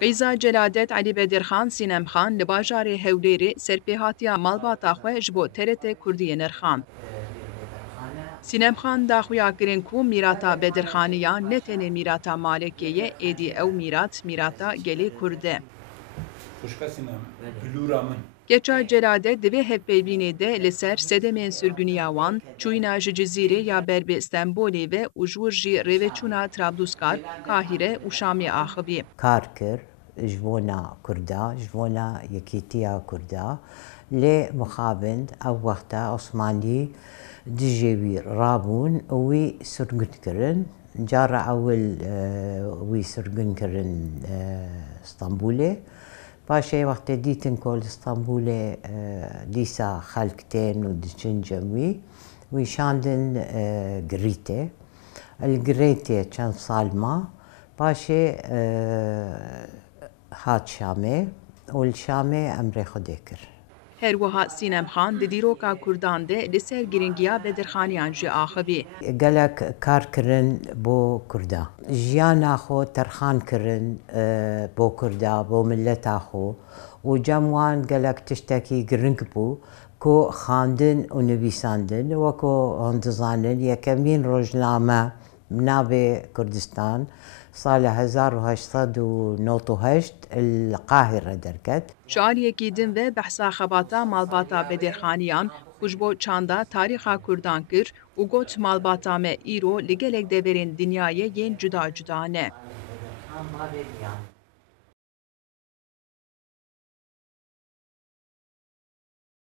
Qeyza Celadet Ali Bedirxan Sînemxan li bajarê Hewlêrê serpêhatiya malbata xwe ji bo TRT Kurdiyê nirxand. Sînemxan daxuya kirin ku mîrata Bedirxaniyan ne tenê mîrata malekê ye, êdî ew mîrat mîrata gelê Kurd e. Keça Celadet di vê hevpeyvînê de li ser sedemên sürguniya wan, çûyîna ji Cizîrê ya ber bi Stenbolê ve û ji wir jî rêveçûna Trablusgarp, Kahîre û Şamê axivî. Kar kir ji bona Kurda, ji bona yekîtiya Kurda lê mixabin ew wexta Osmanlî dijî wî rabûn û wî sirgun kirin. Cara ewil wî sirgun kirin Stenbolê. Paşê wextê dîtin ku li Stenbolê dîsa xelk tên û diçin cem wî şandin Girîtê. Li Girîtê çend sal ma. Paşê hat Şamê û li Şamê emrê Xwedê kir. Her wiha Sînemxan di dîroka Kurdan de li ser giringiya Bedirxaniyan jî axivî. Gelek kar kirin bo Kurda. Jiyana xwe terxan kirin bo Kurda, bo milleta xwe û cem wan gelek tiştekî giring bû ku xandin û nivîsandin wekû hûn dizanin yekemîn rojname navê Kurdistan sala 1898 li Qahîre derket. Ji aliyekî din ve behsa xebata malbata Bedirxaniyan ku ji bo çanda tarîxa Kurdan kir û got malbata me îro li gelek deverên dinyayê yên cuda cuda ne.